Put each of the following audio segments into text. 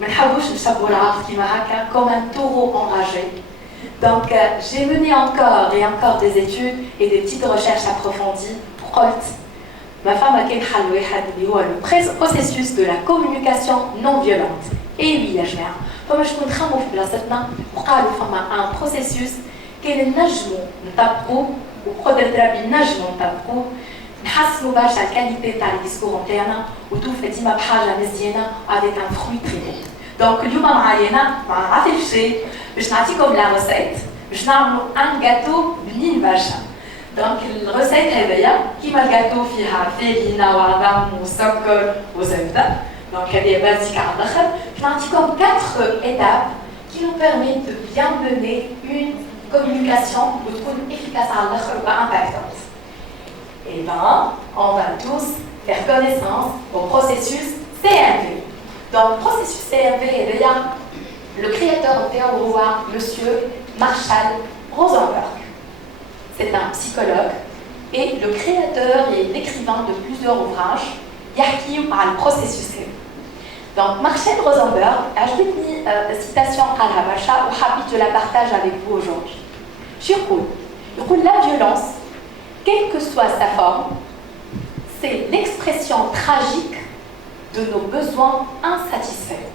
ما نحاولوش نشبهوا العاطف كيما هكا comme un taureau enragé. Donc j'ai mené encore et encore des études et des petites recherches approfondies. قلت ما فما كان حل واحد اللي هو le processus de la communication non violente. Et oui يا جماعه فما شكون خموا في بلاصتنا وقالوا فما ان بروسيسوس كان نجموا نطبقوه وبقدرة ربي نجموا نطبقوه نحسنوا برشا الكاليتي تاع الديسكور نتاعنا وتوفى ديما بحاجه مزيانه افيك ان فروي تري بون. دونك اليوم معايا مع عاطف شي باش نعطيكم لا ريسيت باش نعملوا ان جاتو بنين برشا. دونك الريسيت هذايا كيما الجاتو فيها فيرينا وعظم وسكر وزبده. Donc, il y a des basiques à l'autre. Je vais vous comme 4 étapes qui nous permettent de bien mener une communication efficace à l'autre ou impactante. Et bien, on va tous faire connaissance au processus CRV. Donc, le processus CRV, il y a le créateur de Théoria, Monsieur Marshall Rosenberg. C'est un psychologue et le créateur et l'écrivain de plusieurs ouvrages. يحكي على البروسيسوس هذا. Donc Marshall Rosenberg عجبتني citation قالها برشا وحبيت je la partage avec vous aujourd'hui. شو يقول la violence, quelle que soit sa forme, c'est l'expression tragique de nos besoins insatisfaits.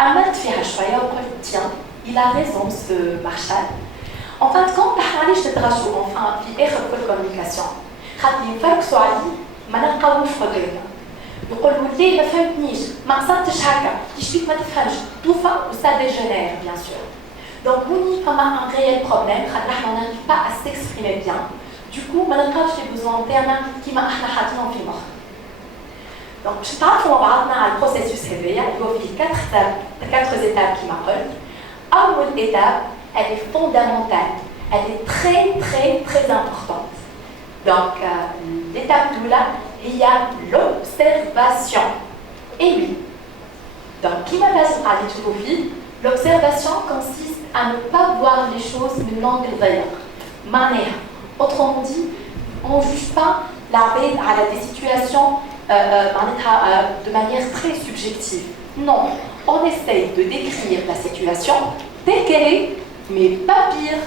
عملت فيها شوية وقلت tiens, il a raison ce Marshall. En fin de compte علاش تتغشوا enfin في آخر كل communication خاطر يفرقوا عليه ما نلقاوش قدامنا يقولوا ليه ما فهمتنيش ما قصدتش هكا كيش بيك ما تفهمش توفى وسا ديجينير bien sûr. Donc هوني فما un réel problème خاطر احنا ما نعرف pas à s'exprimer bien. Du coup ما نلقاوش les besoins نتاعنا كيما احنا حاطينهم في مخنا. Donc باش نتعرفوا مع بعضنا على البروسيسوس هذايا اللي هو فيه 4 étapes كيما قلت. أول étape elle est fondamentale, elle est très importante. Donc, l'étape là, il y a l'observation. Et oui. Donc, qui m'a parlé de l'observation consiste à ne pas voir les choses menant de manière. Autrement dit, on ne juge pas l'arbitre à des situations de manière très subjective. Non, on essaye de décrire la situation telle qu'elle est, mais pas pire.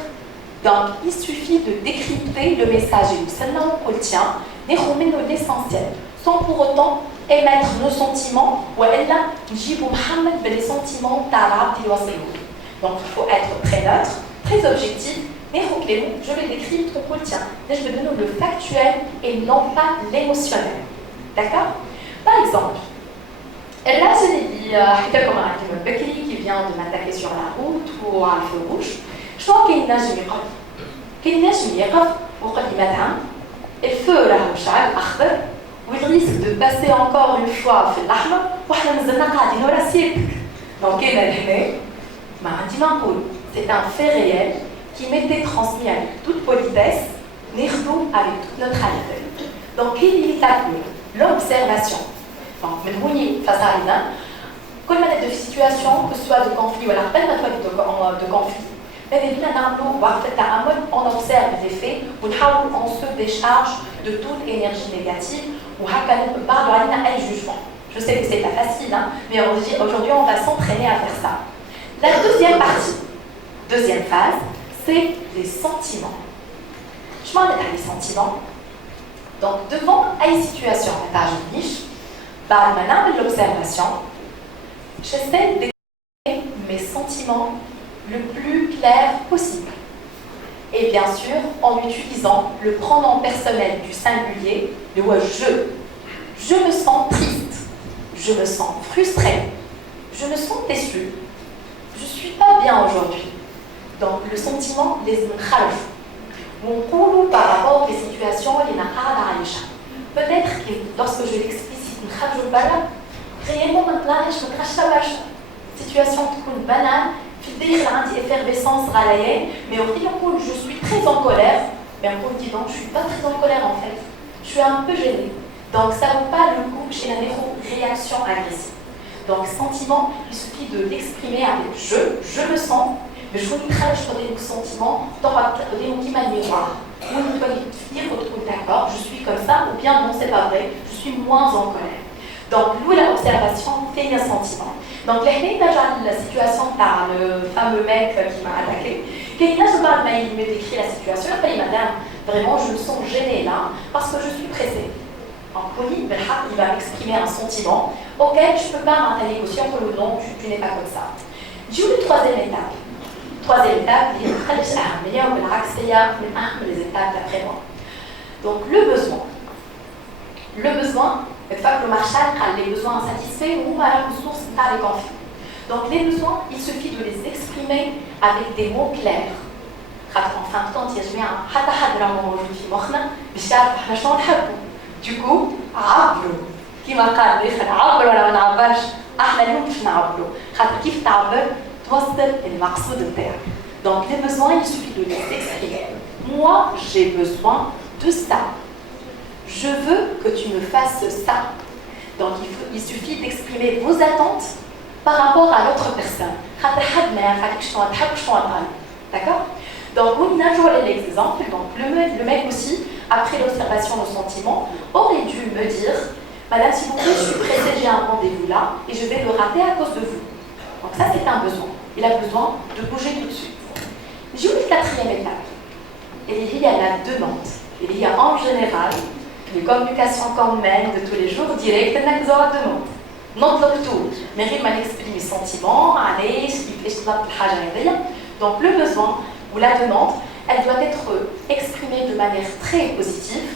Donc, il suffit de décrypter le message et nous contient l'essentiel, sans pour autant émettre nos sentiments ou les sentiments Donc, il faut être très neutre, très objectif. Je vais décrire ce qu'on contient. Je vais donner le factuel et non pas l'émotionnel. D'accord? Par exemple, là, je l'ai dit, comme un Bekri qui vient de m'attaquer sur la route ou à feu rouge. Je crois qu'il نجم يقف وقت المدعم الفو راهو شعل اخضر والريسك دو باسي encore une fois في الاحمر وحنا مازلنا قاعدين ورا سيرك. دونك انا لهنا ما عندي ما نقول c'est un fait réel qui m'était transmis avec toute politesse ناخذو avec toute neutralité. Donc il est appelé l'observation. Donc من هوني فصارينا كل ما نبدا في situation que ce soit de conflit ولا قبل ما تولي de conflit on observe les faits on se décharge de toute énergie négative ou un jugement. Je sais que c'est pas facile, hein, mais aujourd'hui on va s'entraîner à faire ça. La deuxième partie, deuxième phase, c'est les sentiments. Je m'en ai les sentiments. Donc devant une situation, l'observation, j'essaie d'exprimer mes sentiments le plus clair possible. Et bien sûr, en utilisant le pronom personnel du singulier, le mot je. Je me sens triste, je me sens frustrée, je me sens déçue, je suis pas bien aujourd'hui. Donc le sentiment, les m'khalf. Mon coulou par rapport aux situations, les naqad aïcha. Peut-être que lorsque je l'explicite, m'khalf bala, réellement maintenant, je me crache la vache. Situation toute banale. Effervescence mais au final je suis très en colère, mais on dit non, je suis pas très en colère en fait, je suis un peu gênée. Donc ça vaut pas le coup chez la réaction agressive. Donc sentiment, il suffit de l'exprimer avec je me sens, mais je vous crache sur des sentiments, dans des mots qui miroir. Ou vous pouvez dire d'accord, je suis comme ça, ou bien non, c'est pas vrai, je suis moins en colère. Donc, l'observation, c'est un sentiment. Donc, là, la situation par le fameux mec qui m'a attaqué. Quelqu'un se parle, il me décrit la situation. Après, il m'a dit, vraiment, je me sens gênée là parce que je suis pressée. En poli, il va m'exprimer un sentiment auquel je ne peux pas négocier entre le non, tu n'es pas comme ça. J'ai eu une troisième étape. Troisième étape, les étapes d'après moi. Donc, le besoin. Le besoin, le Marshall a les besoins insatisfaits ou à la source par les conflits. Donc les besoins, il suffit de les exprimer avec des mots clairs. En fin de compte, il y a jamais un حتى حد راه موجود في مخنا باش يعرف احنا شنو نحبوا. Du coup, عبروا. كيما قال داخل عبروا ولا ما نعبرش، احنا اليوم باش نعبروا. خاطر كيف تعبر توصل المقصود نتاعك. Donc les besoins, il suffit de les exprimer. Moi, j'ai besoin de ça. Je veux que tu me fasses ça. Donc il suffit d'exprimer vos attentes par rapport à l'autre personne. D'accord? Donc, on a joué l'exemple. Donc, le mec aussi, après l'observation de sentiment, aurait dû me dire Madame, s'il vous plaît, je suis pressée, j'ai un rendez-vous là et je vais le rater à cause de vous. Donc, ça, c'est un besoin. Il a besoin de bouger tout de suite. J'ai eu une quatrième étape. Et il y a la demande. Il y a en général les communications qu'on mène de tous les jours directes à la demande. نطلب tout, mais il m'exprime mes sentiments, donc le besoin ou la demande, elle doit être exprimée de manière très positive,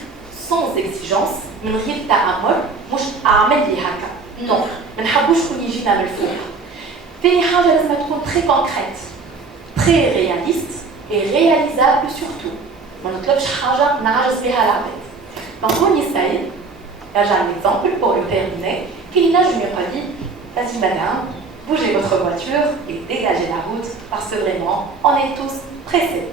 sans exigence, من غير تأمل، مش أعمل لي هكا. Non, ما نحبوش كون يجي نعمل فيها. تاني حاجة لازم تكون très concrète, très réaliste et réalisable surtout. ما نطلبش حاجة نعجز بها العباد. Donc on essaye. Là j'ai un exemple pour le terminer. Kélina, je lui ai dit, vas-y madame, bougez votre voiture et dégagez la route parce que vraiment, on est tous pressés.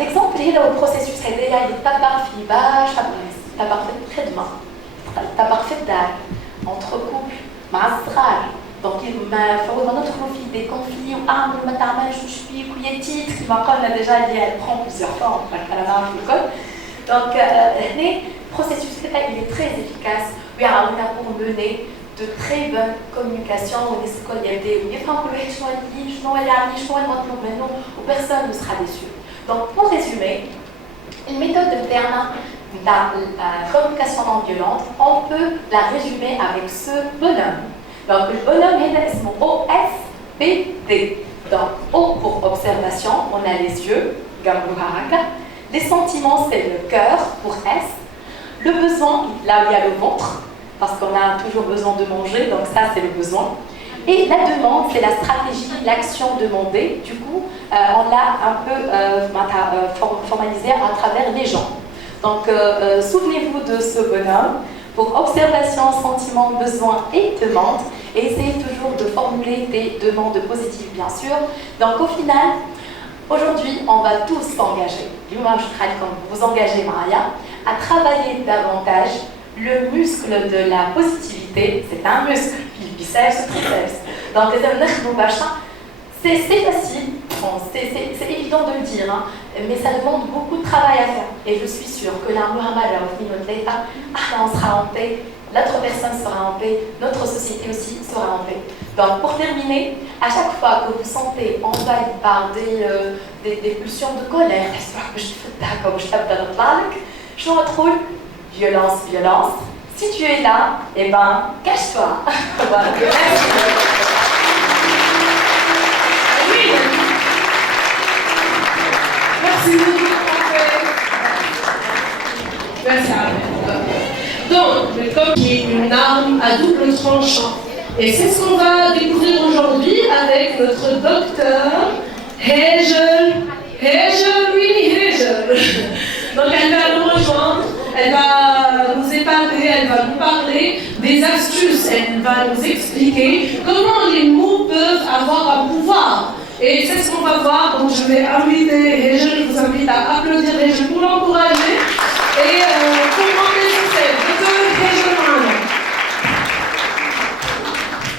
L'exemple est là au processus, il y a des tabacs filibage, tabac fait traitement, tabac fait d'âge, entre couples, mazral. Donc il m'a fait notre profil des conflits ou ah, mais madame, je suis couillette, qui m'a là déjà, elle prend plusieurs fois, on va la marge du code. Donc, le processus il est très efficace. Oui, on a pour mener de très bonnes communications au scolaire où personne ne sera déçu. Donc, pour résumer, une méthode interne de la communication non violente, on peut la résumer avec ce bonhomme. Donc, le bonhomme est OSPD. Donc, O pour observation, on a les yeux, Gambu Haraka. Les sentiments, c'est le cœur pour S. Le besoin, là où il y a le ventre, parce qu'on a toujours besoin de manger, donc ça, c'est le besoin. Et la demande, c'est la stratégie, l'action demandée. Du coup, on l'a un peu formalisé à travers les gens. Donc, souvenez-vous de ce bonhomme pour observation, sentiment, besoin et demande. Et essayez toujours de formuler des demandes positives, bien sûr. Donc, au final, aujourd'hui, on va tous s'engager. Vous engagez, Maria, à travailler davantage le muscle de la positivité. C'est un muscle, le biceps, le triceps. Donc, c'est facile, bon, c'est évident de le dire, hein, mais ça demande beaucoup de travail à faire. Et je suis sûre que là, on sera en paix, l'autre personne sera en paix, notre société aussi sera en paix. Donc, pour terminer, à chaque fois que vous sentez envahi par des pulsions de colère, violence, violence. Si tu es là, eh ben, cache-toi. Voilà. Merci beaucoup. Merci. Donc, le corps qui est une arme à double tranchant. Et c'est ce qu'on va découvrir aujourd'hui avec notre docteur Hegel. Winnie Hegel. Donc elle va nous rejoindre, elle va nous épater, elle va nous parler des astuces, elle va nous expliquer comment les mots peuvent avoir un pouvoir. Et c'est ce qu'on va voir, donc je vais inviter Hegel, je vous invite à applaudir Hegel pour l'encourager et pour demander succès. Docteur Hegel.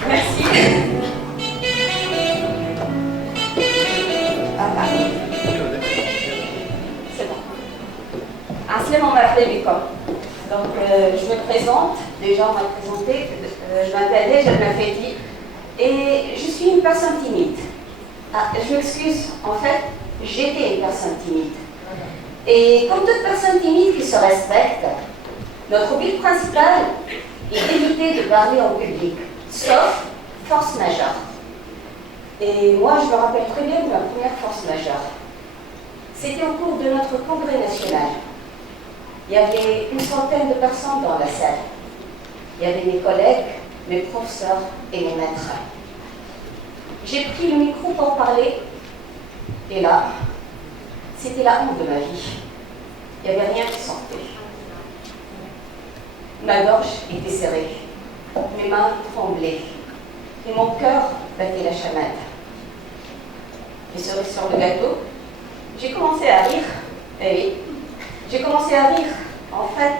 Merci. C'est bon. Assalamu alaikum. Donc, je me présente. Déjà, on va présenter. présenter. Je m'appelle Heja Mafeti et je suis une personne timide. Ah, je m'excuse, en fait, j'étais une personne timide. Et comme toute personne timide qui se respecte, notre but principal est d'éviter de parler en public, sauf force majeure. Et moi, je me rappelle très bien de ma première force majeure. C'était au cours de notre congrès national. Il y avait une centaine de personnes dans la salle. Il y avait mes collègues, mes professeurs et mes maîtres. J'ai pris le micro pour parler. Et là, c'était la honte de ma vie. Il n'y avait rien qui sortait. Ma gorge était serrée. Mes mains tremblaient. Et mon cœur battait la chamade. Les cerises sur le gâteau, j'ai commencé à rire. Eh oui, j'ai commencé à rire. En fait,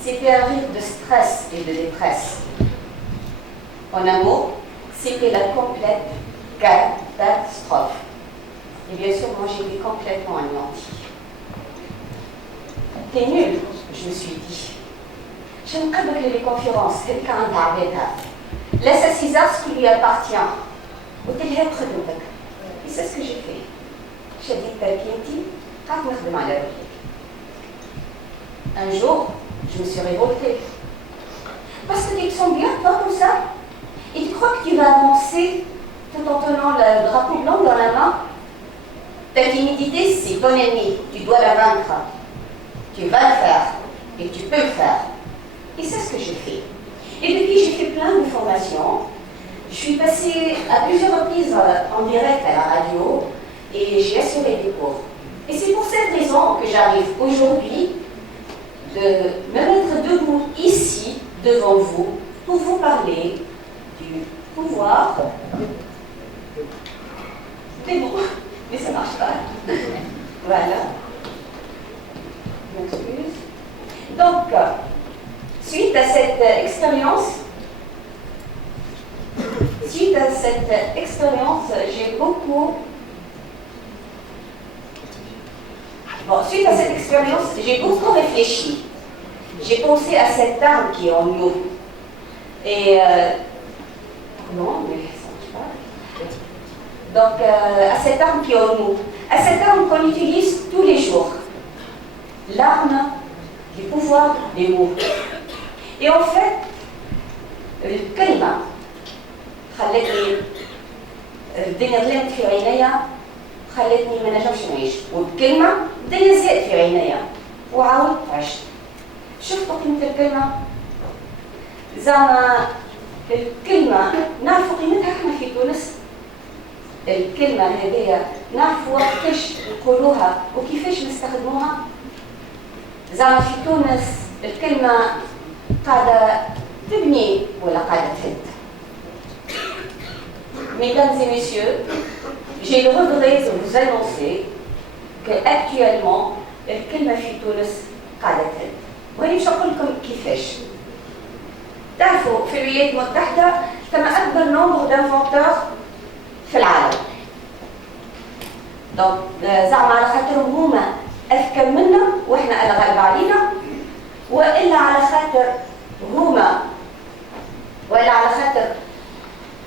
c'était un rire de stress et de détresse. En un mot, c'était la complète catastrophe. Et bien sûr, moi, j'étais complètement anéantie. T'es nul, je me suis dit. Je ne peux pas les conférences, quelqu'un d'arrêta. Laisse à César ce qui lui appartient. Et c'est ce que j'ai fait. J'ai dit un jour, je me suis révoltée. Parce que tu te sens bien, toi, comme ça. Et tu crois que tu vas avancer tout en tenant le drapeau blanc dans la main. Ta timidité, c'est ton ennemi. Tu dois la vaincre. Tu vas le faire. Et tu peux le faire. Et c'est ce que j'ai fait. Et depuis, j'ai fait plein de formations. Je suis passée à plusieurs reprises en direct à la radio et j'ai assuré des cours. Et c'est pour cette raison que j'arrive aujourd'hui de me mettre debout ici, devant vous, pour vous parler du pouvoir. C'est bon, mais ça ne marche pas. Voilà. Je m'excuse. Donc, suite à cette expérience, j'ai beaucoup... suite à cette expérience, j'ai beaucoup réfléchi. J'ai pensé à cette arme qui est en nous. Et... non, mais ça ne marche pas. Donc, à cette arme qui est en nous. À cette arme qu'on utilise tous les jours. L'arme du pouvoir des mots. Et en fait, الكلمة خلتني الدنيا ظلمت في عينيا خلتني ما نجمش نعيش والكلمة الدنيا زادت في عينيا وعاودت عشت شفتوا قيمة الكلمة زعما الكلمة نعرفوا قيمتها احنا في تونس الكلمة هذه نعرفوا وقتاش نقولوها وكيفاش نستخدموها زعما في تونس الكلمة قاعدة تبني ولا قاعدة تهد. Mesdames et messieurs, j'ai le regret de vous annoncer qu'actuellement الكلمة في تونس قاعدة تهد. وأنا مش هقول لكم كيفاش. تعرفوا في الولايات المتحدة تم أكبر نومبر دانفونتور في العالم. دونك زعما على خاطرهم هما أذكى منا وإحنا الغالب علينا وإلا على خاطر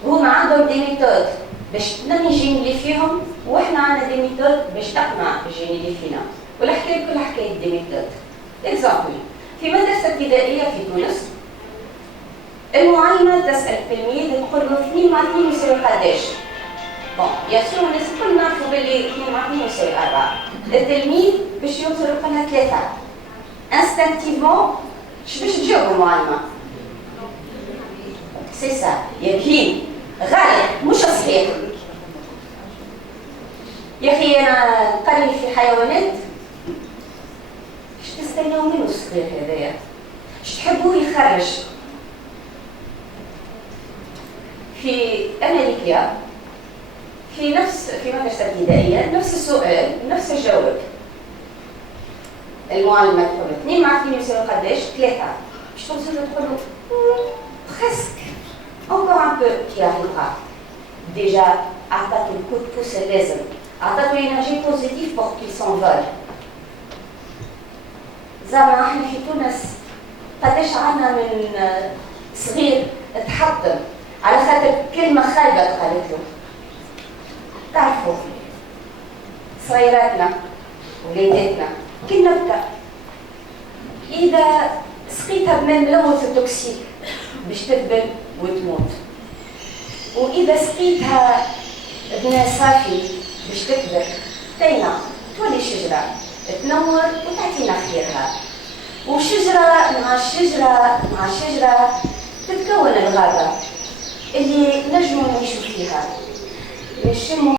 هما عندهم دي ميثود باش تنمي الجين اللي فيهم واحنا عندنا دي ميثود باش تقمع الجين اللي فينا والحكايه كلها حكايه دي ميثود. اكزامبل في مدرسه ابتدائيه في تونس المعلمه تسال التلميذ تقول له 2 مع 2 يساوي قداش؟ بون يا سور الناس الكل نعرفوا باللي 2 مع 2 يساوي 4. التلميذ باش يوصل يقول لها 3 انستانتيفمون باش تجاوب المعلمه. سي سا يبين غلط مش صحيح. يا اخي انا نقري في حيوانات اش تستناو منه الصغير هذايا؟ اش تحبوه يخرج؟ في امريكا في مدرسه ابتدائيه نفس السؤال نفس الجواب. المعلمه تقول 2 مع 2 يساوي قداش؟ 3. باش توصل تقول له presque encore un peu qui arrivera. Déjà عطاته الكود بوس اللازم عطاته énergie positive pour qu'il s'envole. زعما احنا في تونس قداش عندنا من صغير تحطم على خاطر كلمة خايبة قالت له. تعرفوا صغيراتنا وليداتنا كي نبكى إذا سقيتها بماء ملوث التوكسيك باش تذبل وتموت، وإذا سقيتها بماء صافي باش تكبر تينا تولي شجرة تنور وتعطينا خيرها. وشجرة مع شجرة مع شجرة تتكون الغابة اللي نجموا نعيشوا فيها، نشموا